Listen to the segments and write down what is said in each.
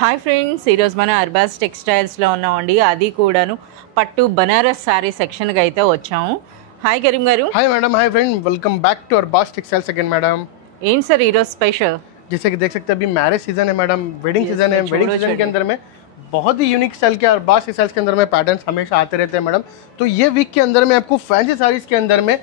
Hi friends, ఈరోజు మన అర్బాస్ టెక్స్టైల్స్లో ఉన్నామండి. అది కూడాను పట్టు బనారస్ సారీ సెక్షన్కి అయితే వచ్చాము. Hi Kareem garu. Hi madam, hi friend, welcome back to Arbas textiles again madam. ఏంటి సార్ ఈరోజు స్పెషల్? जैसे कि देख सकते हैं अभी मैरिज सीजन है मैडम, वेडिंग सीजन है. वेडिंग सीजन के अंदर में बहुत ही यूनिक स्टाइल के अरबास टेक्सटाइल्स के अंदर में पैटर्न्स हमेशा आते रहते हैं मैडम. तो ये वीक के अंदर में आपको फैंसी साड़ीज के अंदर में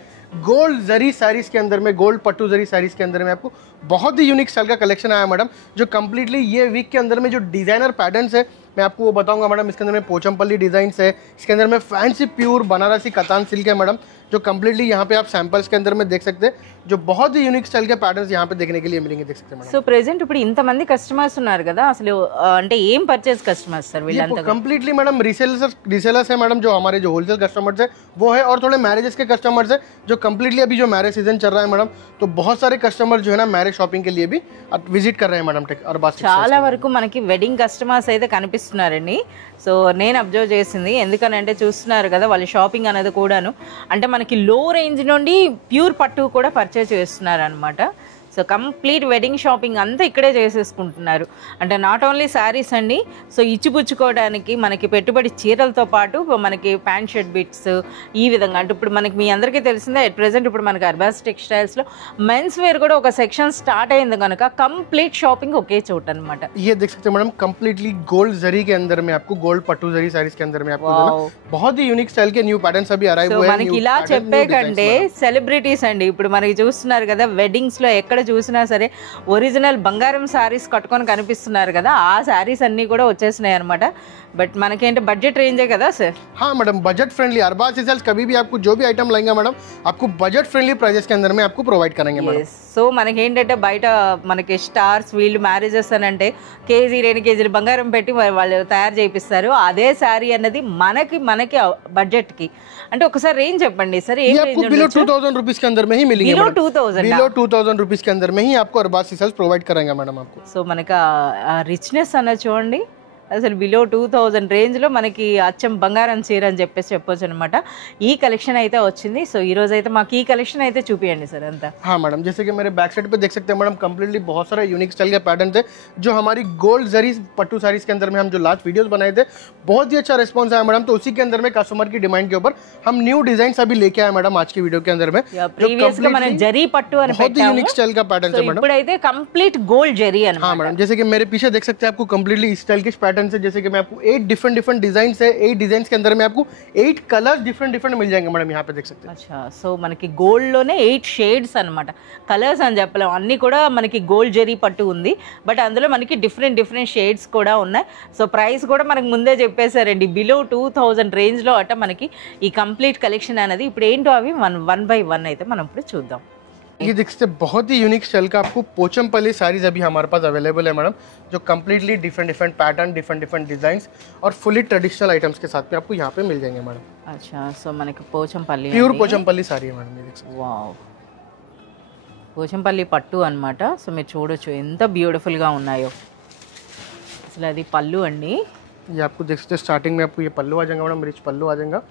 गोल्ड जरी साड़ीज के अंदर में गोल्ड पट्टू जरी साड़ीज के अंदर में आपको बहुत ही यूनिक स्टाइल का कलेक्शन आया मैडम, जो कम्प्लीटली ये वीक के अंदर में जो डिजाइनर पैटर्न्स है मैं आपको वो बताऊंगा मैडम. इसके अंदर में पोचमपल्ली डिजाइन्स है, इसके अंदर में फैंसी प्योर बनारसी कतान सिल्क है मैडम, जो कम्प्लीटली यहाँ पे आप सैंपल्स के अंदर में देख सकते हैं, जो बहुत ही यूनिक स्टाइल के पैटर्न्स यहाँ पे देखने के लिए मिलेंगे. देख सकते हैं मैडम. సో ప్రెజెంట్ ఇప్పుడు ఇంతమంది కస్టమర్స్ ఉన్నారు కదా, అసలు అంటే ఏం పర్చేస్ కస్టమర్స్ సార్ వీళ్ళంతా? कम्प्लीटली मैडम रिसेलर्स है मैडम, जो हमारे जो होलसेल कस्टमर्स है वो है, और थोड़े मैरिजेस के कस्टमर्स है, जो कम्प्लीटली अभी जो मैरिज सीजन चल रहा है मैडम, तो बहुत सारे कस्टमर जो है ना मैरिज शॉपिंग के लिए भी विजिट कर रहे हैं मैडम अरबास. చాలా వరకు మనకి వెడ్డింగ్ కస్టమర్స్ అయితే కనిపిస్తున్నారండి. సో నేను అబ్జర్వ్ చేసింది, ఎందుకనంటే చూస్తున్నారు కదా వాళ్ళ షాపింగ్ అనేది కూడాను అంటే మనకి లో రేంజ్ నుండి ప్యూర్ పట్టు కూడా పర్చేజ్ చేస్తున్నారు అనమాట. సో కంప్లీట్ వెడ్డింగ్ షాపింగ్ అంతా ఇక్కడే చేసేసుకుంటున్నారు. అంటే నాట్ ఓన్లీ శారీస్ అండి, సో ఇచ్చిపుచ్చుకోవడానికి మనకి పెట్టుబడి చీరలతో పాటు మనకి ప్యాంట్ షర్ట్ బిట్స్ ఈ విధంగా. అంటే ఇప్పుడు మనకి మీ అందరికీ తెలిసిందే ఎట్ ప్రెజెంట్ ఇప్పుడు మనకి అర్బాస్ టెక్స్టైల్స్లో మెన్స్ వేర్ కూడా ఒక సెక్షన్ స్టార్ట్ అయింది కనుక కంప్లీట్ షాపింగ్ ఒకే చోట అనమాట. ये देख सकते हैं मैडम, कम्प्लीटली गोल्ड जरी के अंदर में आपको गोल्ड पट्टू जरी साड़ीज के अंदर में आपको बहुत ही यूनिक स्टाइल के न्यू पैटर्न्स अभी अराइव हुए हैं. మనకి ఇలా చెప్పే కంటే సెలబ్రిటీస్ అండి, ఇప్పుడు మనకి చూస్తున్నారు కదా వెడ్డింగ్స్ లో ఎక్కడ చూసినా సరే ఒరిజినల్ బంగారం శారీస్ కట్టుకొని కనిపిస్తున్నారు కదా, ఆ శారీస్ అన్ని కూడా వచ్చేసినాయి అనమాట. బట్ మనకేంటి బడ్జెట్ రేంజే కదా సార్? हाँ मैडम, बजट फ्रेंडली अरबास टेक्सटाइल्स कभी भी आपको जो भी आइटम लाएंगे मैडम, आपको बजट फ्रेंडली प्राइसेस के अंदर में आपको प्रोवाइड करेंगे मैडम. సో మనకేంటంటే బయట మనకి స్టార్స్ వీళ్ళు మ్యారేజెస్ అని అంటే కేజీ 2 కేజీలు బంగారం పెట్టి వాళ్ళు తయారు చేపిస్తారు. అదే శారీ అన్నది మనకి బడ్జెట్ కి అంటే ఒకసారి రేంజ్ చెప్పండి సార్. ఏం రేంజ్? बिलो 2000 रुपीज के अंदर में ही मिलेंगे. बिलो 2000 बिलो 2000 रुपीज के अंदर में ही आपको अरबास टेक्सटाइल्स प्रोवाइड करेंगे मैडम आपको. సో మనకి రిచ్నెస్ అన్నది చూడండి, అసలు బిలో 2000 రేంజ్లో మనకి అచ్చం బంగారం చీర అని చెప్పొచ్చు అనమాట. ఈ కలెక్షన్ అయితే వచ్చింది. సో ఈ రోజు అయితే మాకు ఈ కలెక్షన్ అయితే చూపియండి సార్ అంతా. हाँ मैडम, जैसे कि मेरे बैक साइड पे देख सकते हैं मैडम, कम्प्लीटली बहुत सारे यूनिक स्टाइल के पैटर्न थे, जो हमारी गोल्ड जरी पट्टू साड़ीज के अंदर में हम जो लास्ट वीडियोस बनाए थे बहुत ही अच्छा रिस्पॉन्स आया मैडम. तो उसी के अंदर में कस्टमर की डिमांड के ऊपर हम न्यू डिजाइन अभी लेके आए मैडम आज की वीडियो के अंदर में. ప్రీవియస్ గా మనం జరీ పట్టు అని बहुत ही यूनिक स्टाइल का पैटर्न है मैडम. ఇప్పుడైతే కంప్లీట్ గోల్డ్ జరీ అన్నమాట. हाँ मैडम, जैसे कि मेरे पीछे देख सकते हैं आपको कम्प्लीटली इस स्टाइल के पैटर्न है. जैसे कि मैं आपको 8 डिफरेंट डिजाइन है, 8 डिजाइन के अंदर में आपको 8 कलर डिफरेंट मिल जाएंगे मैडम. यहाँ पे देख सकते हैं. అచ్చా, సో మనకి గోల్డ్ లోనే 8 షేడ్స్ అన్నమాట. కలర్స్ అని చెప్పలేం, అన్ని కూడా మనకి గోల్డ్ జరీ పట్టు ఉంది, బట్ అందులో మనకి డిఫరెంట్ షేడ్స్ కూడా ఉన్నాయి. సో ప్రైస్ కూడా మనకి ముందే చెప్పేశారండి, బిలో 2000 రేంజ్ లో అట మనకి ఈ కంప్లీట్ కలెక్షన్ అనేది. ఇప్పుడు ఏంటో అవి వన్ బై వన్ అయితే మనం ఇప్పుడు చూద్దాం. ये देख सकते हैं बहुत ही यूनिक स्टाइल का आपको पोचमपल्ली साड़ीज अभी हमारे पास अवेलेबल है मैडम, जो completely different pattern different design और फुली ट्रेडिशनल आइटम्स के साथ में आपको यहाँ पे मिल जाएंगे मैडम. अच्छा, సో మనకి పోచంపల్లి प्योर पोचमपल्ली साड़ी है मैडम. ये देख सकते हैं. వావ్, పోచంపల్లి పట్టు అన్నమాట. సో మీరు చూడొచ్చు ఎంత బ్యూటిఫుల్ గా ఉన్నాయో. అసలు అది పళ్ళు అండి. ये आपको देख सकते हैं स्टार्टिंग में आपको ये पल्लू आ जाएगा मैडम, रिच पल्लू आ जाएगा.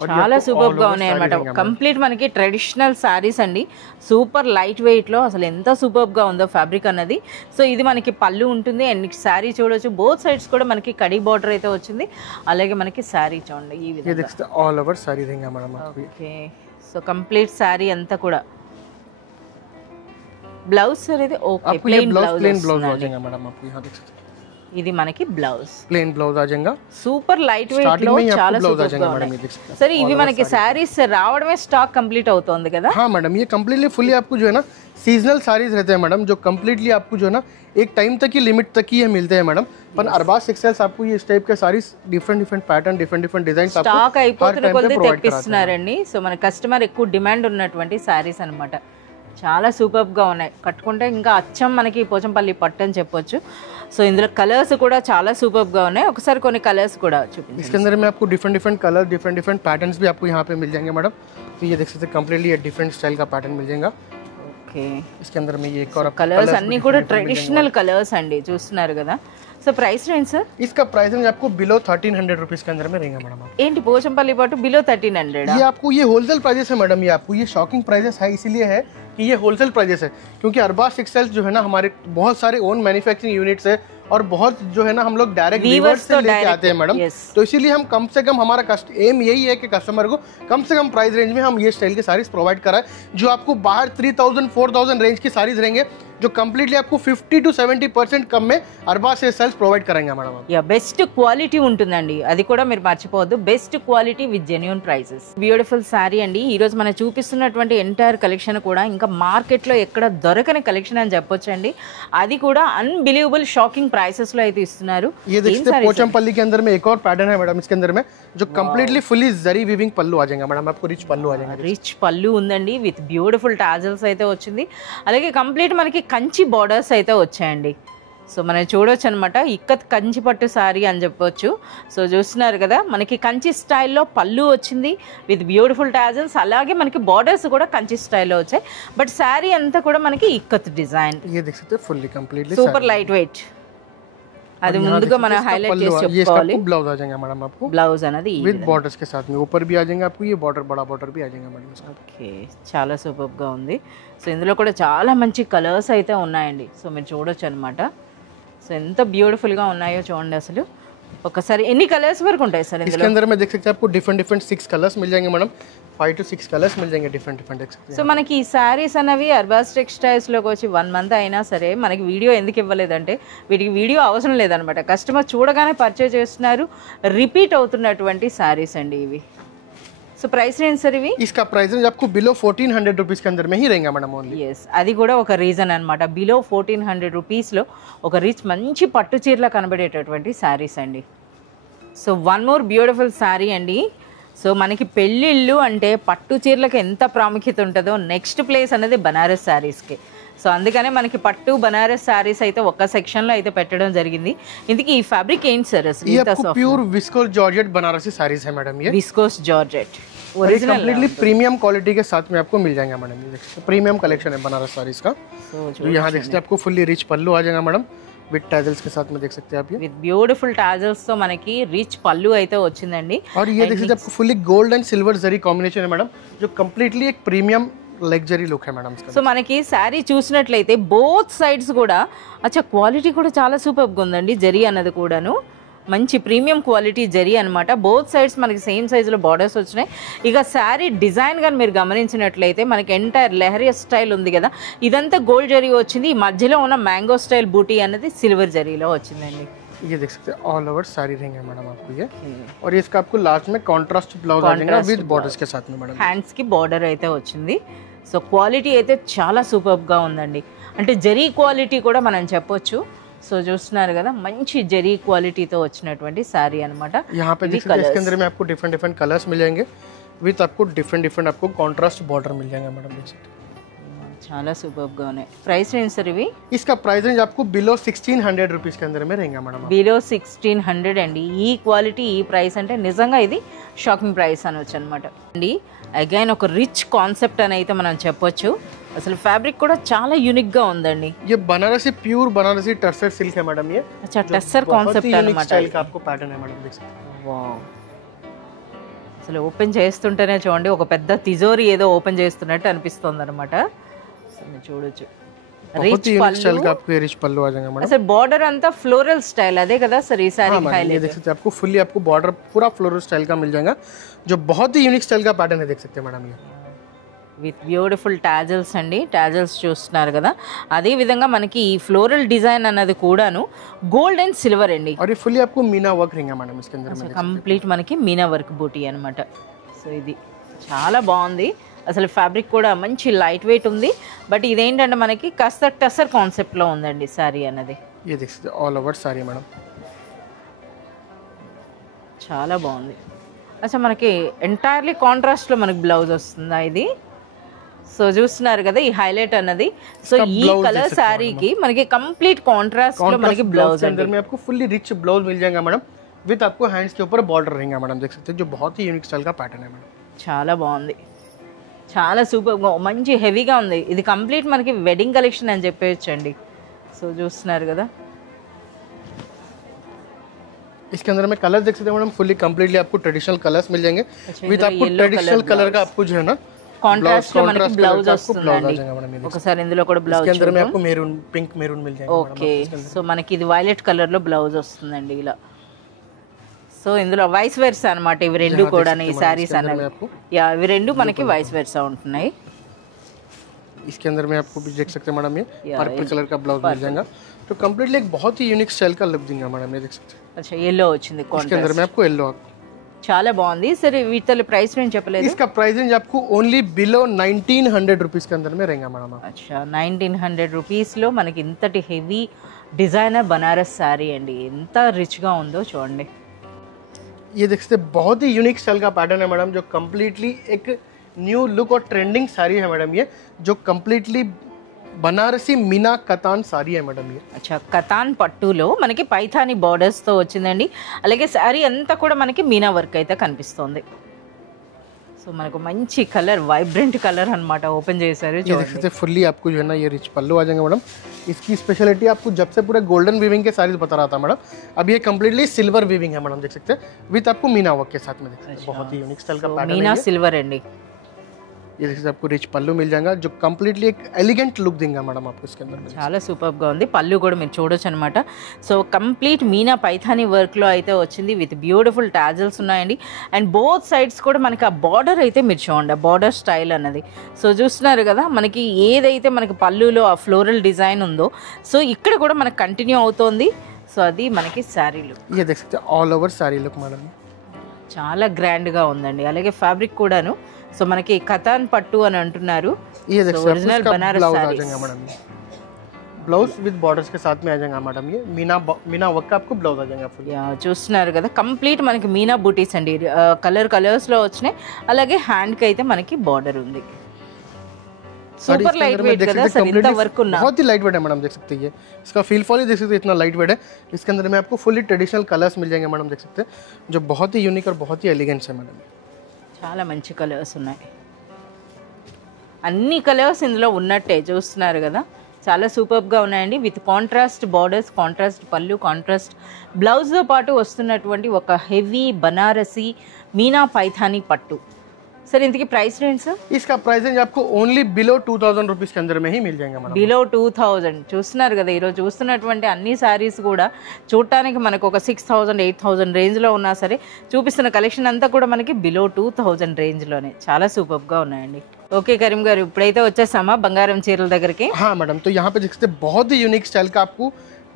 చాలా సూపర్ గా ఉన్నాయి అనమాట. కంప్లీట్ మనకి ట్రెడిషనల్ శారీస్ అండి, సూపర్ లైట్ వెయిట్ లో. అసలు ఎంత సూపర్ గా ఉందో ఫ్యాబ్రిక్ అన్నది. సో ఇది మనకి పళ్ళు ఉంటుంది అండ్ శారీ చూడొచ్చు, బోత్ సైడ్స్ కూడా మనకి కడి బార్డర్ అయితే వచ్చింది. అలాగే మనకి శారీ చూడండి ఈ విధంగా ऑल ओवर साड़ी देंगे मैडम आपको. ఓకే, సో కంప్లీట్ శారీ అంతా కూడా బ్లౌజ్ అనేది ఓకే ప్లెయిన్ ब्लाउज బ్లౌజ్ आ जाएगा मैडम आपको. यहाँ देख सकते हैं ఇది మనకి బ్లౌజ్ प्लेन ब्लाउज आ जाएगा. సూపర్ లైట్ వెయిట్ లో చాలా ब्लाउज आ సూపర్ जाएगा గా मैडम. ఉన్నాయి. ये देख सकते हैं. సరే ఇవి మనకి శారీస్ రావడమే స్టాక్ కంప్లీట్ అవుతోంది కదా? हाँ मैडम, ये कम्प्लीटली फुली आपको जो है ना सीजनल साड़ीज रहते हैं मैडम, जो कम्प्लीटली आपको जो है ना एक टाइम तक ही लिमिट तक ही ये मिलते हैं मैडम. पर अरबास टेक्सटाइल्स आपको ये इस टाइप के saris different pattern different design stock అయిపోతున్న కొద్ది తెప్పిస్తున్నారండి. సో మన కస్టమర్ ఎక్కువ డిమాండ్ ఉన్నటువంటి శారీస్ అన్నమాట. చాలా సూపర్గా ఉన్నాయి, కట్టుకుంటే ఇంకా అచ్చం మనకి పోచంపల్లి పట్టు అని చెప్పొచ్చు. సో ఇందులో కలర్స్ కూడా చాలా సూపర్గా ఉన్నాయి. ఒకసారి కొన్ని కలర్స్ కూడా చూపించండి. इसके अंदर में आपको डिफरेंट कलर डिफरेंट पैटर्न्स भी आपको यहाँ पे मिल जाएंगे मैडम. तो ये देख सकते हैं कम्प्लीटली ये डिफरेंट स्टाइल का पैटर्न मिल जाएगा. ఓకే, इसके अंदर में ये एक और కలర్స్ అన్నీ కూడా ట్రెడిషనల్ కలర్స్ అండి, చూస్తున్నారు కదా. So price range sir? इसका प्राइस रेंज आपको बिलो 1300 रुपीज के अंदर में रहेगा मैडम. ఏంటి పోచంపల్లి పట్టు బిలో 1300? ये आपको ये होलसेल प्राइजेस है मैडम. ये आपको ये शॉकिंग प्राइजेस है इसीलिए है कि ये होलसेल प्राइजेस है, क्योंकि अरबास टेक्सटाइल्स जो है ना हमारे बहुत सारे ओन मैन्युफैक्चरिंग यूनिट्स है और बहुत जो है ना हम लोग डायरेक्ट Weavers वीवर्स से तो लेके direct, आते हैं मैडम। yes. तो इसीलिए हम कम से कम हमारा एम यही है कि कस्टमर को कम से कम प्राइस रेंज में हम ये स्टाइल के साड़ीज प्रोवाइड कराएं, जो आपको बाहर 3000 4000 रेंज की साड़ीज रहेंगे, जो कंप्लीटली आपको 50 to 70% कम में अरबाज हेयर प्रोवाइड करेंगे मैडम। యా బెస్ట్ క్వాలిటీ ఉంటుందండి, అది కూడా మీరు మర్చిపోవద్దు, best quality with genuine prices. Beautiful sari అండి. ఈ రోజు మనం చూపిస్తున్నటువంటి ఎంటైర్ కలెక్షన్ కూడా ఇంకా మార్కెట్ లో ఎక్కడ దొరకని కలెక్షన్ అని చెప్పొచ్చండి. అది కూడా అన్బిలీవబుల్ షాకింగ్ ప్రైసెస్ లో అయితే ఇస్తున్నారు. ये देखते हैं पोचमपल्ली के अंदर में एक और पैटर्न है मैडम, इसके अंदर में जो कंप्लीटली फुली जरी वीविंग पल्लू आ जाएगा मैडम, आपको रिच पल्लू आ जाएगा। రిచ్ పళ్ళు ఉందండి విత్ బ్యూటిఫుల్ టాజల్స్ అయితే వచ్చింది. అలాగే కంప్లీట్ మనకి కంచి బార్డర్స్ అయితే వచ్చాయండి. సో మనం చూడొచ్చు అనమాట, ఇక్కత్ కంచి పట్టు శారీ అని చెప్పొచ్చు. సో చూస్తున్నారు కదా, మనకి కంచి స్టైల్లో పళ్ళు వచ్చింది విత్ బ్యూటిఫుల్ టాజల్స్, అలాగే మనకి బార్డర్స్ కూడా కంచి స్టైల్లో వచ్చాయి. బట్ శారీ అంతా కూడా మనకి ఇక్కత్ డిజైన్, ये देख सकते हैं fully completely super light weight. అది ముందుగా మనం హైలైట్ చేసి చెప్పుకోవాలి. ब्लाउज आ जाएगा मैडम आपको బ్లౌజ్ అనేది विद बॉर्डर्स के साथ में, ऊपर भी आ जाएंगे आपको ये बॉर्डर, बड़ा बॉर्डर भी आ जाएगा मैडम इसका। ఓకే, చాలా సూపర్గా ఉంది. సో ఇందులో కూడా చాలా మంచి కలర్స్ అయితే ఉన్నాయండి. సో మీరు చూడొచ్చు అనమాట. సో ఎంత బ్యూటిఫుల్గా ఉన్నాయో చూడండి. అసలు ఒకసారి ఎన్ని కలర్స్ వరకు ఉంటాయి సార్ ఇందులో? इसके अंदर में देख सकते हैं आपको डिफरेंट 6 कलर्स मिल जाएंगे मैडम, 5 to 6 कलर्स मिल जाएंगे डिफरेंट देख सकते हैं। సో మనకి ఈ శారీస్ అనేవి అర్బాస్ టెక్స్టైల్స్లోకి వచ్చి 1 month అయినా సరే మనకి వీడియో ఎందుకు ఇవ్వలేదంటే, వీటికి వీడియో అవసరం లేదనమాట. కస్టమర్ చూడగానే పర్చేజ్ చేస్తున్నారు, రిపీట్ అవుతున్నటువంటి శారీస్ అండి ఇవి. సో ప్రైస్ రేంజ్ సార్ ఇవి? इसका प्राइस रेंज आपको बिलो 1400 रुपीस के अंदर में ही रहेगा मैडम ओनली। ఎస్, అది కూడా ఒక రీజన్ అనమాట. బిలో 1400 రూపీస్లో ఒక రిచ్ మంచి పట్టు చీరలా కనబడేటటువంటి శారీస్ అండి. So one more beautiful sari అండి. సో మనకి పెళ్ళిళ్ళు అంటే పట్టు చీరలకు ఎంత ప్రాముఖ్యత ఉంటుందో, నెక్స్ట్ ప్లేస్ అనేది బనారస్ శారీస్కి. సో అందుకనే మనకి పట్టు బనారస్ శారీస్ అయితే ఒక సెక్షన్లో అయితే పెట్టడం జరిగింది. ఇందుకు ఈ ఫ్యాబ్రిక్ ఏంటి సార్ అసలు? ये आपको pure viscous georgette Banarasi saris है मैडम, ये విస్కోస్ జార్జెట్ और ये कंप्लीटली प्रीमियम क्वालिटी के साथ में आपको मिल जाएगा मैडम। ये देखिए प्रीमियम कलेक्शन है बनारस साड़ीज का। तो यहाँ देख सकते हैं आपको फुल्ली रिच पल्लू आ जाएगा मैडम, विद टैजल्स के साथ में देख सकते हैं आप ये। విత్ బ్యూటిఫుల్ టాజల్స్ తో మనకి రిచ్ పళ్ళు అయితే వచ్చిందండి. और ये देख सकते हैं आपको fully gold and silver zari combination है मैडम, जो कंप्लीटली एक प्रीमियम लग्जरी लुक है मैडम इसका। సో మనకి శారీ చూసినట్లయితే బోత్ సైడ్స్ కూడా అచ్చా క్వాలిటీ కూడా చాలా సూపర్గా ఉందండి. జరీ అన్నది కూడాను మంచి ప్రీమియం క్వాలిటీ జరీ అనమాట. బోత్ సైడ్స్ మనకి సేమ్ సైజులో బార్డర్స్ వచ్చినాయి. ఇక శారీ డిజైన్ కానీ మీరు గమనించినట్లయితే మనకి ఎంటైర్ లెహరియా స్టైల్ ఉంది కదా, ఇదంతా గోల్డ్ జరీ వచ్చింది. ఈ మధ్యలో ఉన్న మ్యాంగో స్టైల్ బూటీ అనేది సిల్వర్ జరీలో వచ్చిందండి. ये देख सकते हैं ऑल ओवर साड़ी रहेंगे मैडम आपको ये। और ये इसका आपको लास्ट में कॉन्ट्रास्ट ब्लाउज आ जाएगा विद बॉर्डर्स के साथ में मैडम। హ్యాండ్స్ కి బార్డర్ అయితే వచ్చింది. సో క్వాలిటీ అయితే చాలా సూపర్గా ఉందండి. అంటే జరీ క్వాలిటీ కూడా మనం చెప్పొచ్చు. సో చూస్తున్నారు కదా, మంచి జరీ క్వాలిటీతో వచ్చినటువంటి శారీ అనమాట. यहाँ पे देख सकते हैं इसके अंदर में आपको डिफरेंट कलर्स मिल जाएंगे विद आपको डिफरेंट आपको कॉन्ट्रास्ट बॉर्डर मिल जाएगा मैडम, देख सकते हैं। చాలా సూపర్గా ఉన్నాయి. ప్రైస్ రేంజ్ సార్ ఇవి? इसका प्राइस रेंज आपको बिलो 1600 रुपीस के अंदर में रहेगा मैडम। బిలో 1600 అండి. ఈ క్వాలిటీ ఈ ప్రైస్ అంటే నిజంగా ఇది షాకింగ్ ప్రైస్ అనొచ్చు అనమాట అండి. అగైన్ ఒక రిచ్ కాన్సెప్ట్ అని అయితే మనం చెప్పొచ్చు. అసలు ఫ్యాబ్రిక్ కూడా చాలా యూనిక్ గా ఉందండి. ये बनारसी प्योर बनारसी टर्सर सिल्क है मैडम, ये అచ్చా టస్సర్ కాన్సెప్ట్ అనమాట. स्टाइल का आपको पैटर्न है मैडम, देख सकते हैं। వావ్, అసలు ఓపెన్ చేస్తుంటేనే చూడండి ఒక పెద్ద తిజోరి ఏదో ఓపెన్ చేస్తున్నట్టు అనిపిస్తుంది అనమాట. చూడొచ్చు बहुत ही यूनिक स्टाइल का आपको रिच पल्लू आ जाएगा मैडम। అసలు బార్డర్ అంతా ఫ్లోరల్ స్టైల్ అదే కదా సార్ ఈ సారీ ये హైలైట్? देख सकते हैं आपको फुल्ली आपको बॉर्डर पूरा फ्लोरल स्टाइल का मिल जाएगा, जो बहुत ही यूनिक स्टाइल का पैटर्न है, देख सकते हैं मैडम ये। విత్ బ్యూటిఫుల్ టాజల్స్ అండి. టాజల్స్ చూస్తున్నారు కదా, అదే విధంగా మనకి ఈ ఫ్లోరల్ డిజైన్ అన్నది కూడాను గోల్డ్ అండ్ సిల్వర్ అండి. और ये फुल्ली आपको मीना वर्क रहेगा मैडम इसके अंदर में। కంప్లీట్ మనకి మీనా వర్క్ బూటీ అనమాట. సో ఇది చాలా బాగుంది. అసలు ఫ్యాబ్రిక్ కూడా మంచి లైట్ వెయిట్ ఉంది. బట్ ఇదేంటంటే మనకి కాస్త టసర్ కాన్సెప్ట్లో ఉందండి శారీ అన్నది. ये देख सकते हैं ऑल ओवर साड़ी मैडम, చాలా బాగుంది. అసలు మనకి ఎంటైర్లీ కాంట్రాస్ట్లో మనకి బ్లౌజ్ వస్తుందా ఇది? సో చూస్తున్నారు కదా ఈ హైలైట్ అన్నది. సో ఈ కలర్ శారీకి మనకి కంప్లీట్ కాంట్రాస్ట్ లో మనకి బ్లౌజ్ के अंदर में आपको फुल्ली रिच ब्लाउज मिल जाएगा मैडम, विद आपको हैंड्स के ऊपर बॉर्डर रहेगा मैडम, देख सकते हैं, जो बहुत ही यूनिक स्टाइल का पैटर्न है मैडम। చాలా బాగుంది, చాలా సూపర్గా మంచి హెవీగా ఉంది. ఇది కంప్లీట్ మనకి వెడ్డింగ్ కలెక్షన్ అని చెప్పేయచ్చండి. సో చూస్తున్నారు కదా, इसके अंदर में कलर देख सकते हैं मैडम, फुल्ली कंप्लीटली आपको ट्रेडिशनल कलर्स मिल जाएंगे विद आपको ट्रेडिशनल कलर का आपको जो है ना కాంట్రాస్ట్ లో మనకి బ్లౌజ్ వస్తుందండి आ जाएगा मैडम ये ఒకసారి ఇందులో కూడా इसके బ్లౌజ్ अंदर में आपको मेरून पिंक मेरून मिल जाएगा ఓకే సో మనకి ఇది వైలెట్ కలర్ లో బ్లౌజ్ వస్తుందండి ఇలా సో ఇందులో వైస్ వెర్సా అన్నమాట ఇవి రెండు కూడా ఈ సారీస్ అన్నవి యా ఇవి రెండు మనకి వైస్ వెర్సా ఉంటున్నాయి इसके अंदर में आपको भी देख सकते हैं मैडम ये पर्पल कलर का ब्लाउज मिल जाएगा तो कंप्लीटली एक बहुत ही यूनिक स्टाइल का लुक देंगे मैडम ये देख सकते हैं అచ్చా ఎల్లో వచ్చింది इसके కాంట్రాస్ట్ अंदर में आपको येलो చాలా బాగుంది సరే వీటిలో ప్రైస్ రేంజ్ చెప్పలేదు इसका प्राइस रेंज आपको ओनली बिलो 1900 रुपीस के अंदर में रहेगा मैडम అచ్చా 1900 రూపీస్లో మనకి ఇంతటి హెవీ డిజైనర్ బనారస్ శారీ అండి ఎంత రిచ్గా ఉందో చూడండి ये देख सकते हैं बहुत ही यूनिक स्टाइल का पैटर्न है मैडम जो कम्प्लीटली एक न्यू लुक और ट्रेंडिंग साड़ी है मैडम ये जो कम्प्लीटली बनारसी मीना कतान साड़ी है मैडम ये అచ్చా కతాన్ పట్టులో మనకి పైథాని బార్డర్స్తో వచ్చిందండి అలాగే శారీ అంతా కూడా మనకి మీనా వర్క్ అయితే కనిపిస్తుంది సో మనకు మంచి కలర్ వైబ్రెంట్ కలర్ అన్నమాట ఓపెన్ చేశారు ये देख सकते हैं फुल्ली आपको जो है ना ये रिच पल्लू आ जाएंगे मैडम इसकी स्पेशलिटी आपको जब से पूरा गोल्डन वीविंग के साड़ीज बता रहा था मैडम अब ये कम्प्लीटली सिल्वर वीविंग है मैडम देख सकते हैं विद आपको मीना वर्क के साथ में देख सकते हैं बहुत ही यूनिक स्टाइल का पैटर्न మీనా है సిల్వర్ అండి ये देख सकते हैं आपको रिच पल्लू मिल जाएगा जो कम्प्लीटली एक एलिगेंट लुक देंगे मैडम आपको इसके अंदर में చాలా సూపర్గా ఉంది పళ్ళు కూడా మీరు చూడొచ్చు అనమాట సో కంప్లీట్ మీనా పైథానీ వర్క్లో అయితే వచ్చింది విత్ బ్యూటిఫుల్ టాజల్స్ ఉన్నాయండి అండ్ బోత్ సైడ్స్ కూడా మనకి ఆ బార్డర్ అయితే మీరు చూడండి ఆ బార్డర్ స్టైల్ అన్నది సో చూస్తున్నారు కదా మనకి ఏదైతే మనకి పళ్ళులో ఆ ఫ్లోరల్ డిజైన్ ఉందో సో ఇక్కడ కూడా మనకు కంటిన్యూ అవుతోంది సో అది మనకి శారీలు ये देख सकते हैं all over sari look madam చాలా గ్రాండ్గా ఉందండి అలాగే ఫ్యాబ్రిక్ కూడాను సో మనకి కతాన్ పట్టు అని అంటున్నారు ये देख सकते हैं ఒరిజినల్ आपको इसका బనారస్ ब्लाउज आ సారీస్ जाएगा मैडम ब्लाउज विद बॉर्डर्स के साथ में आ जाएगा मैडम ये मीना वर्क का आपको ब्लाउज आ जाएगा फुल చూస్తున్నారు కదా కంప్లీట్ మనకి మీనా బూటీస్ అండి కలర్స్లో వచ్చినాయి అలాగే హ్యాండ్కి అయితే మనకి బార్డర్ ఉంది సూపర్ లైట్ వెయిట్ కదా సార్ ఇంత వర్క్ ఉన్నా बहुत ही लाइट वेट है मैडम देख सकते हैं ये इसका फील फॉल ही देख सकते हैं इतना लाइट वेट है इसके अंदर में आपको फुली ट्रेडिशनल कलर्स मिल जाएंगे मैडम देख सकते हैं जो बहुत ही यूनिक और बहुत ही एलिगेंस है मैडम చాలా మంచి కలర్స్ ఉన్నాయి అన్ని కలర్స్ ఇందులో ఉన్నట్టే చూస్తున్నారు కదా చాలా సూపర్గా ఉన్నాయండి విత్ కాంట్రాస్ట్ బార్డర్స్ కాంట్రాస్ట్ పళ్ళు కాంట్రాస్ట్ బ్లౌజ్తో పాటు వస్తున్నటువంటి ఒక హెవీ బనారసి మీనా పైథానీ పట్టు सर इनकी प्राइस रेंज सर इसका प्राइस रेंज आपको ओनली बिलो 2000 रुपीस के अंदर में ही मिल जाएगा मैडम బిలో 2000 చూస్తున్నారు కదా ఈరోజు చూస్తున్నటువంటి అన్ని సారీస్ కూడా చూడటానికి మనకు ఒక 6000 8000 రేంజ్లో ఉన్నా సరే చూపిస్తున్న కలెక్షన్ అంతా కూడా మనకి బిలో 2000 రేంజ్లోనే చాలా సూపర్గా ఉన్నాయండి ఓకే కరీం గారు ఇప్పుడైతే వచ్చేసామా బంగారం చీరల దగ్గరికి हाँ मैडम तो यहाँ पे देख सकते हैं बहुत ही यूनिक स्टाइल का आपको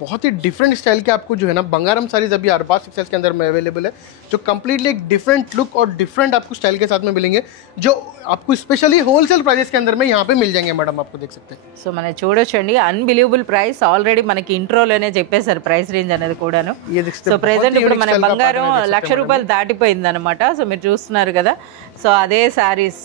बहुत ही डिफरेंट स्टाइल के आपको जो है ना बंगारम साड़ीज अभी अरबाज टेक्सटाइल्स के अंदर में अवेलेबल है जो कम्प्लीटली एक डिफरेंट लुक और डिफरेंट आपको स्टाइल के साथ में मिलेंगे जो आपको स्पेशली होलसेल प्राइसेस के अंदर में यहाँ पे मिल जाएंगे मैडम आपको देख सकते हैं సో మనం చూడొచ్చండి అన్బిలీవబుల్ ప్రైస్ ఆల్రెడీ మనకి ఇంట్రోలోనే చెప్పేశారు ప్రైస్ రేంజ్ అనేది కూడాను ये देख सकते సో हैं ప్రెసెంట్ ఇప్పుడు మన బంగారం 1,00,000 రూపాయలు దాటిపోయింది అనమాట సో మీరు చూస్తున్నారు కదా సో అదే శారీస్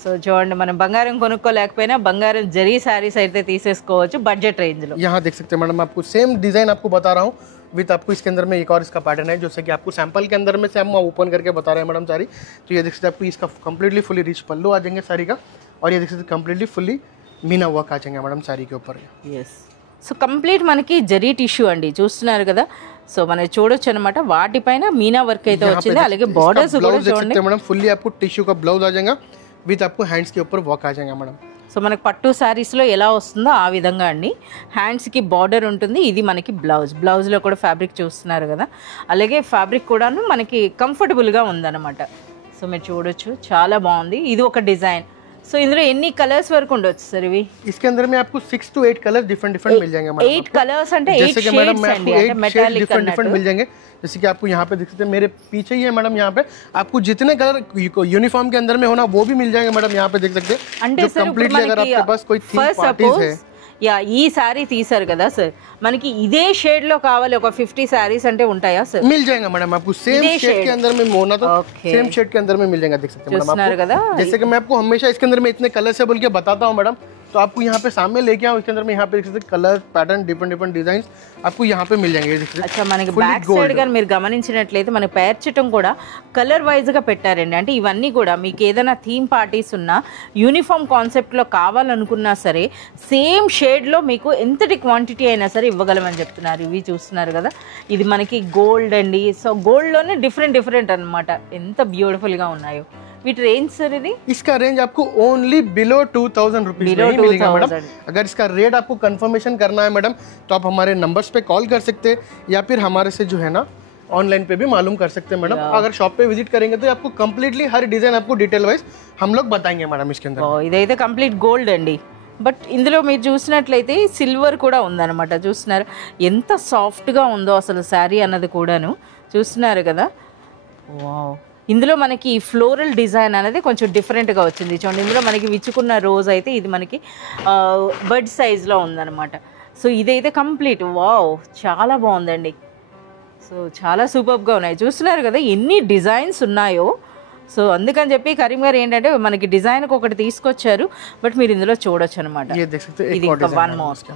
సో చూడండి మనం బంగారం కొనుక్కోలేకపోయినా బంగారం జరీ శారీస్ అయితే తీసేసుకోవచ్చు బడ్జెట్ రేంజ్లో यहाँ देख सकते हैं मैडम आपको सेम डिजाइन आपको बता रहा हूँ विथ आपको इसके अंदर में एक और इसका पैटर्न है जैसे कि आपको सैंपल के अंदर में से हम ओपन करके बता रहे हैं मैडम सारी तो ये देख सकते हैं आपको इसका कम्प्लीटली फुली रिच पल्लू आ जाएंगे साड़ी का और ये देख सकते हैं कम्प्लीटली फुली मीना वर्क आ जाएंगे मैडम साड़ी के ऊपर ఎస్ సో కంప్లీట్ మనకి జరీ టిష్యూ అండి చూస్తున్నారు కదా సో మనం చూడొచ్చు అనమాట వాటిపైన మీనా వర్క్ అయితే వచ్చింది అలాగే బార్డర్స్ కూడా చూడండి मैडम फुल्ली आपको टिश्यू का ब्लाउज आ जाएगा विथ आपको हैंड्स के ऊपर वर्क आ जाएगा मैडम సో మనకి పట్టు శారీస్లో ఎలా వస్తుందో ఆ విధంగా అండి హ్యాండ్స్కి బార్డర్ ఉంటుంది ఇది మనకి బ్లౌజ్లో కూడా ఫ్యాబ్రిక్ చూస్తున్నారు కదా అలాగే ఫ్యాబ్రిక్ కూడాను మనకి కంఫర్టబుల్గా ఉందన్నమాట సో మీరు చూడొచ్చు చాలా బాగుంది ఇది ఒక డిజైన్ సో ఇందులో ఎన్ని కలర్స్ వరకు ఉండొచ్చు సార్ ఇవి इसके अंदर में आपको 6 to 8 कलर डिफरेंट मिल जाएंगे मैडम 8 कलर्स అంటే 8 जैसे कि मैडम షేడ్స్ मैं అండి आपको అంటే 8 మెటాలిక్ डिफरेंट అన్నట్టు मिल जाएंगे जैसे कि आपको यहाँ पे देख सकते हैं मेरे पीछे ही है मैडम यहाँ पे आपको जितने कलर यूनिफॉर्म के अंदर में होना वो भी मिल जाएंगे मैडम यहाँ पे देख सकते हैं అంటే जो సార్ ఇప్పుడు कम्प्लीटली अगर మనకి आपके पास कोई थीम ఫస్ట్ पार्टीज है సపోజ్ యా ఈ సారీ తీసారు కదా సార్ మనకి ఇదే షేడ్ లో కావాలి ఒక 50 సారీస్ అంటే ఉంటాయా సార్ मिल जाएगा मैडम आपको सेम शेड के अंदर में होना तो Okay. सेम शेड के अंदर में मिल जाएगा देख सकते हैं मैडम చూస్తున్నారు కదా आपको जैसे कि मैं आपको हमेशा इसके अंदर में इतने कलर से बोल के बताता हूँ मैडम तो आपको यहाँ पे सामने लेके आओ इसके अंदर में यहाँ पे देख सकते हैं कलर पैटर्न डिफरेंट डिजाइन आपको यहाँ पे मिल जाएंगे देख सकते हैं అచ్చా మనకి బ్యాక్ సైడ్ గా మీరు గమనించినట్లయితే మన పేర్చటం కూడా కలర్ వైజ్ గా పెట్టారండి అంటే ఇవన్నీ కూడా మీకు ఏదైనా థీమ్ పార్టీస్ ఉన్నా యూనిఫామ్ కాన్సెప్ట్ లో కావాలనుకున్నా సరే సేమ్ షేడ్ లో మీకు ఎంతటి క్వాంటిటీ అయినా సరే ఇవ్వగలమని చెప్తున్నారు ఇవి చూస్తున్నారు కదా ఇది మనకి గోల్డ్ అండి సో గోల్డ్ లోనే డిఫరెంట్ అన్నమాట ఎంత బ్యూటిఫుల్ గా ఉన్నాయో వీటి రేంజ్ సార్ ఇది? इसका रेंज आपको ओनली बिलो 2000 रुपीज में ही मिलेगा मैडम। अगर इसका रेट आपको कंफर्मेशन करना है मैडम तो आप हमारे नंबर्स पे कॉल कर सकते हैं या फिर हमारे से जो है ना ऑनलाइन पे भी मालूम कर सकते हैं मैडम। अगर शॉप पे विजिट करेंगे तो आपको कंप्लीटली हर डिजाइन आपको डिटेल वाइज हम लोग बताएंगे मैडम इसके अंदर। ఇదైతే కంప్లీట్ గోల్డ్ అండి, బట్ ఇందులో మీరు చూసినట్లయితే సిల్వర్ కూడా ఉందన్నమాట. చూస్తున్నారు ఎంత సాఫ్ట్గా ఉందో అసలు శారీ అన్నది కూడాను, చూస్తున్నారు కదా. వావ్, ఇందులో మనకి ఫ్లోరల్ డిజైన్ అనేది కొంచెం డిఫరెంట్గా వచ్చింది చూడండి. ఇందులో మనకి విచ్చుకున్న రోజ్ అయితే ఇది మనకి బర్డ్ సైజ్లో ఉందన్నమాట. సో ఇదైతే కంప్లీట్ వావ్, చాలా బాగుందండి. సో చాలా సూపర్గా ఉన్నాయి, చూస్తున్నారు కదా ఎన్ని డిజైన్స్ ఉన్నాయో. సో అందుకని చెప్పి కరీం గారు ఏంటంటే మనకి డిజైన్కి ఒకటి తీసుకొచ్చారు, బట్ మీరు ఇందులో చూడొచ్చు అనమాట. ఇది ఇంకా వన్ మోస్ట్.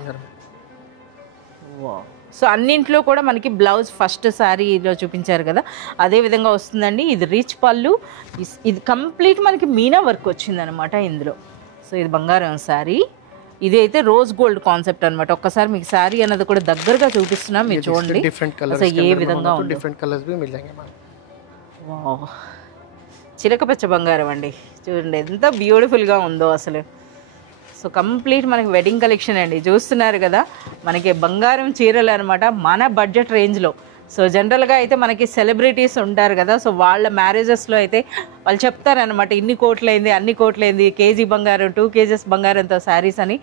వావ్, సో అన్నింట్లో కూడా మనకి బ్లౌజ్ ఫస్ట్ శారీలో చూపించారు కదా అదే విధంగా వస్తుందండి. ఇది రిచ్ పళ్ళు, ఇది కంప్లీట్ మనకి మీనా వర్క్ వచ్చిందనమాట ఇందులో. సో ఇది బంగారం శారీ, ఇది అయితే రోజ్ గోల్డ్ కాన్సెప్ట్ అనమాట. ఒక్కసారి మీకు శారీ అన్నది కూడా దగ్గరగా చూపిస్తున్నాం, మీరు చూడండి అసలు ఏ విధంగా చిలకపచ్చ బంగారం అండి. చూడండి ఎంత బ్యూటిఫుల్గా ఉందో అసలు. సో కంప్లీట్ మనకి వెడ్డింగ్ కలెక్షన్ అండి, చూస్తున్నారు కదా. మనకి బంగారం చీరలు అనమాట మన బడ్జెట్ రేంజ్లో. సో జనరల్గా అయితే మనకి సెలబ్రిటీస్ ఉంటారు కదా, సో వాళ్ళ మ్యారేజెస్లో అయితే వాళ్ళు చెప్తారనమాట ఇన్ని కోట్లైంది అన్ని కోట్లైంది, కేజీ బంగారం 2 kgs బంగారంతో శారీస్ అని.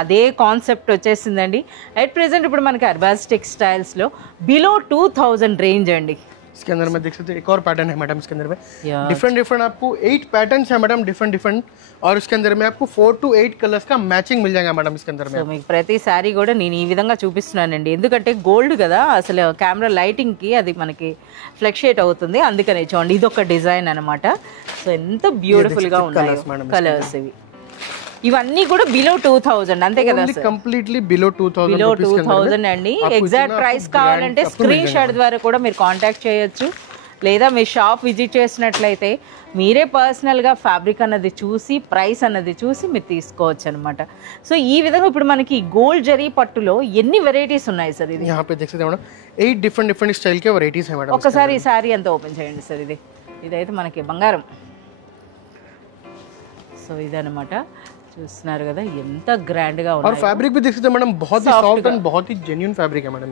అదే కాన్సెప్ట్ వచ్చేసిందండి. అట్ ప్రెజెంట్ ఇప్పుడు మనకి అర్బాజ్ టెక్స్టైల్స్లో బిలో 2000 రేంజ్ అండి. इसके अंदर में देख सकते हैं एक और पैटर्न है मैडम। इसके अंदर में डिफरेंट आपको 8 पैटर्न्स है मैडम, डिफरेंट और इसके अंदर में आपको 4 to 8 कलर्स का मैचिंग मिल जाएगा मैडम इसके अंदर में। సో మీకు ప్రతి సారీ కూడా నేను ఈ విధంగా చూపిస్తున్నానండి, ఎందుకంటే గోల్డ్ కదా అసలు కెమెరా లైటింగ్ కి అది మనకి ఫ్లెక్చుయేట్ అవుతుంది, అందుకనే చూడండి ఇది ఒక డిజైన్ అన్నమాట. సో ఎంత బ్యూటిఫుల్ గా ఉన్నాయి కలర్స్ ఇవి. ఇవన్నీ కూడా బిలో 2000 అంతే కదా సార్? కంప్లీట్లీ బిలో 2000 అండి. ఎగ్జాక్ట్ ప్రైస్ కావాలంటే స్క్రీన్ షాట్ ద్వారా కూడా మీరు కాంటాక్ట్ చేయొచ్చు, లేదా మీ షాప్ విజిట్ చేసినట్లయితే మీరే పర్సనల్గా ఫ్యాబ్రిక్ అన్నది చూసి ప్రైస్ అన్నది చూసి మీరు తీసుకోవచ్చు అనమాట. సో ఈ విధంగా ఇప్పుడు మనకి గోల్డ్ జరీ పట్టులో ఎన్ని వెరైటీస్ ఉన్నాయి సార్? ఇది यहाँ पे देख सकते हैं मैडम 8 डिफरेंट स्टाइल के वैरायटीज है मैडम। ఒకసారి ఈ సారీ అంతా ఓపెన్ చేయండి సార్. ఇదైతే మనకి బంగారం. సో ఇదన్నమాట, చూస్తున్నారు కదా ఎంత గ్రాండ్ గా ఉంది. और फैब्रिक भी देख सकते हैं मैडम, बहुत ही सॉफ्ट एंड बहुत ही जेन्युइन फैब्रिक है मैडम।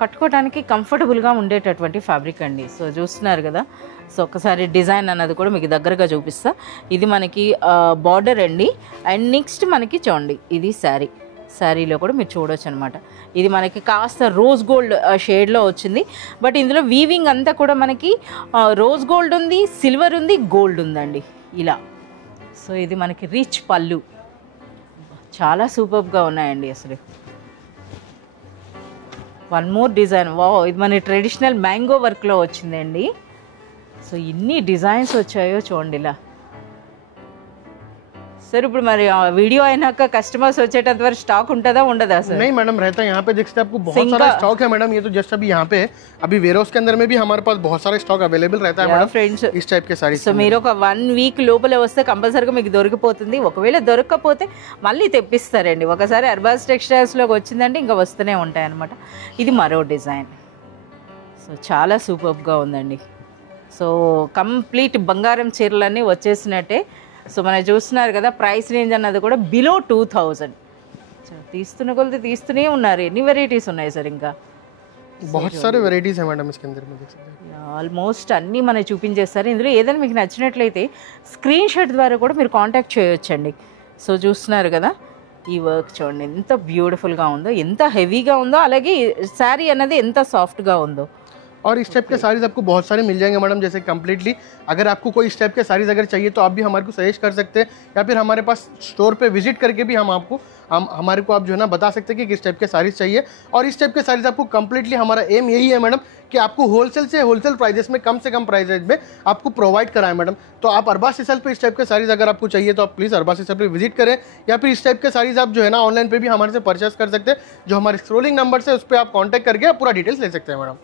కట్టుకోవడానికి కంఫర్టబుల్గా ఉండేటటువంటి ఫ్యాబ్రిక్ అండి. సో చూస్తున్నారు కదా. సో ఒకసారి డిజైన్ అన్నది కూడా మీకు దగ్గరగా చూపిస్తా. ఇది మనకి బార్డర్ అండి. అండ్ నెక్స్ట్ మనకి చూడండి ఇది శారీలో కూడా మీరు చూడొచ్చు అనమాట. ఇది మనకి కాస్త రోజ్ గోల్డ్ షేడ్లో వచ్చింది, బట్ ఇందులో వీవింగ్ అంతా కూడా మనకి రోజ్ గోల్డ్ ఉంది, సిల్వర్ ఉంది, గోల్డ్ ఉందండి ఇలా. సో ఇది మనకి రిచ్ పళ్ళు, చాలా సూపర్గా ఉన్నాయండి అసలు. వన్ మోర్ డిజైన్, వావ్, ఇది మన ట్రెడిషనల్ మ్యాంగో వర్క్లో వచ్చిందండి. సో ఇన్ని డిజైన్స్ వచ్చాయో చూడండి ఇలా. सर ఇప్పుడు మరి వీడియో అయినాక కస్టమర్స్ వచ్చేటంత వరకు స్టాక్ ఉంటదా ఉండదా सर? नहीं मैडम, रहता है यहाँ पे। देख सकते हैं आपको बहुत सारा स्टॉक है मैडम। ये तो जस्ट अभी यहाँ पे अभी वेयरहाउस के अंदर में भी हमारे पास बहुत सारा स्टॉक अवेलेबल रहता है मैडम फ्रेंड्स इस टाइप के साड़ी। సో మీరు ఒక 1 వీక్ లోపల వస్తే కంపల్సరీగా మీకు దొరికిపోతుంది. ఒకవేళ దొరకకపోతే మళ్ళీ తెప్పిస్తారండి. ఒకసారి అర్బాజ్ టెక్స్టైల్స్ లోకి వచ్చిందంటే ఇంకా వస్తూనే ఉంటాయి అన్నమాట. ఇది మరో డిజైన్. సో చాలా సూపర్గా ఉందండి. సో కంప్లీట్ బంగారం చీరలన్నీ వచ్చేసినట్టే. సో మనం చూస్తున్నారు కదా ప్రైస్ రేంజ్ అన్నది కూడా బిలో 2000. తీస్తున్న కొలది తీస్తూనే ఉన్నారు. ఎన్ని వెరైటీస్ ఉన్నాయి సార్? ఇంకా बहुत सारे వెరైటీస్ है मैडम इसके अंदर में देख सकते हैं। ఆల్మోస్ట్ అన్నీ మనం చూపించేస్తారు. ఇందులో ఏదైనా మీకు నచ్చినట్లయితే స్క్రీన్ షాట్ ద్వారా కూడా మీరు కాంటాక్ట్ చేయొచ్చండి. సో చూస్తున్నారు కదా ఈ వర్క్ చూడండి ఎంత బ్యూటిఫుల్గా ఉందో, ఎంత హెవీగా ఉందో, అలాగే శారీ అన్నది ఎంత సాఫ్ట్గా ఉందో. और इस टाइप के साड़ीज आपको बहुत सारे मिल जाएंगे मैडम। जैसे कम्प्लीटली अगर आपको कोई इस टाइप के साड़ीज अगर चाहिए तो आप भी हमारे को सजेस्ट कर सकते हैं, या फिर हमारे पास स्टोर पे विजिट करके भी हमारे को आप जो है ना बता सकते हैं कि किस टाइप के साड़ीज चाहिए। और इस टाइप के साड़ीज आपको कम्प्लीटली हमारा एम यही है मैडम कि आपको होलसेल से होलसेल प्राइजेस में कम से कम प्राइस रेंज में आपको प्रोवाइड कराएं मैडम। तो आप अरबाज टेक्सटाइल पे इस टाइप के साड़ीज अगर आपको चाहिए तो आप प्लीज़ अरबाज टेक्सटाइल पे विजिट करें, या फिर इस टाइप के साड़ीज आप जो है ना ऑनलाइन पे भी हमारे से परचेस कर सकते हैं। जो हमारे स्क्रोलिंग नंबर से उस पर आप कॉन्टैक्ट करके आप पूरा डिटेल्स ले सकते हैं मैडम।